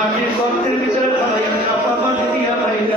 মাটির গর্তের ভিতরে ফেলাইয়া মাটি দিয়া পাইলে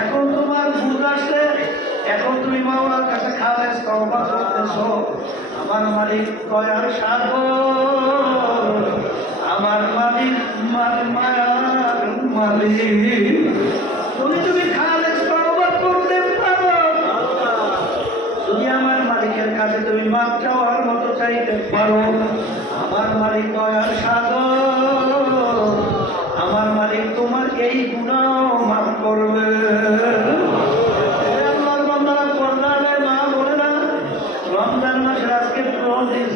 এখন তোমার বুক আসছে এখন তুমি মাওলার কাছে খাওয়ালে তওবা করতেছো। আমার মালিক দয়ার সাগর, আমার মালিক মায়ার মালিক। তুমি তুমি খাওয়ালে তওবা করতে পারো। যদি আমার মালিকের কাছে তুমি মাপ চাওয়ার মতো চাইতে পারো, আমার মালিক দয়ার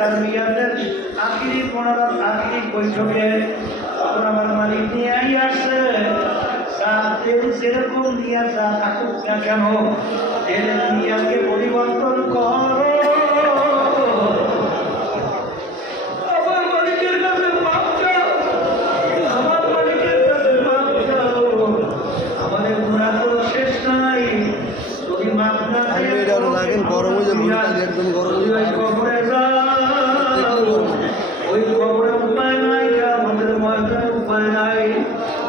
এই তারবিয়াতের আখিরি পনেরো আখিরি বৈঠকে তখন আমার মালিক নিয়ে আসছে। যেরকম নিয়ে যা থাকুক না কেন তেলের নিয়াকে পরিবর্তন করো। গরম হয়ে যাবে, একদম গরম হয়ে যাবে। কবরে যাও ওই কবরে উপায় নাই আমাদের ময়দানে উপায় নাই মিজানে উপায় নাই কুচরাতে উপায় নাই মিজান পাওয়ার ভিতরে উপায় নাই এ আজাব আমার মালিক তোমার জন্য রাখছে আর এই গুণাগারদের জন্য রাখছে না ফরমানদের জন্য রাখছে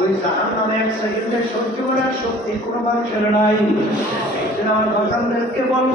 ওই জাহান নামে এক সেকেন্ডে সহ্য করার শক্তি কোনো মানুষের নাই। আমার সন্তানদেরকে বলব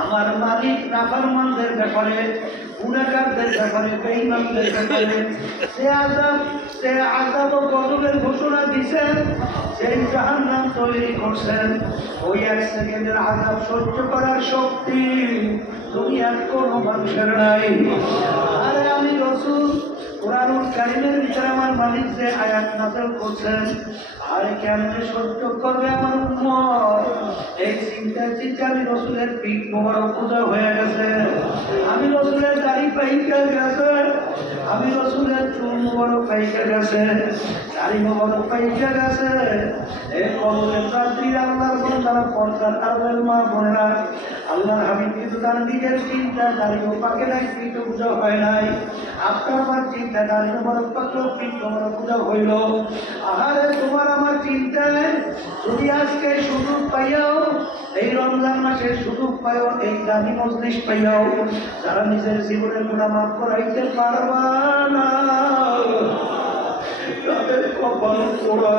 আমার মালিক নাফরমানদের ব্যাপারে, গুণাগারদের ব্যাপারে, বেঈমানদের ব্যাপারে সে আজাব সে আজাব ও গজবের ঘোষণা দিছেন, সেই জাহান্নাম তৈরি করছেন। ওই এক সেকেন্ডের আজাব সহ্য করার শক্তি দুনিয়ার কোনো মানুষের নাই। আরে আমি রসুল কোরআনুল কারিমের ভিতরে আমার মালিক যে আয়াত নাজল করছেন, আর কেন সহ্য করবে আমার উম্মত? এই চিন্তা চিন্তা আমি রসুলের পিঠ মোবারক পূজা হয়ে গেছে, আমি রসুলের দাড়ি পাইকা গেছে, আমি রসুলের চুল মোবারক পাইকা গেছে, দাড়ি মোবারক পাইকা গেছে। এই কবরের রাত্রি আল্লাহর কোন তারা পর্দার আল্লাহর মা বোনেরা, আল্লাহর হাবিব কিন্তু তার নিজের চিন্তা দাড়িও পাকে নাই কিন্তু পূজা হয় নাই। আপনার আমার চিন্তা দাড়ি মোবারক পাকলো কিন্তু আমার পূজা হইল। আহারে, তোমার আমার চিন্তায় যদি আজকে সুযোগ পাইয়াও এই রমজান মাসে সুযোগ পাইও এই দামি মজলিস পাইয়াও যারা নিজের জীবনের গুণা মাফ করাইতে পারবা না। তাদের কপাল পোড়া।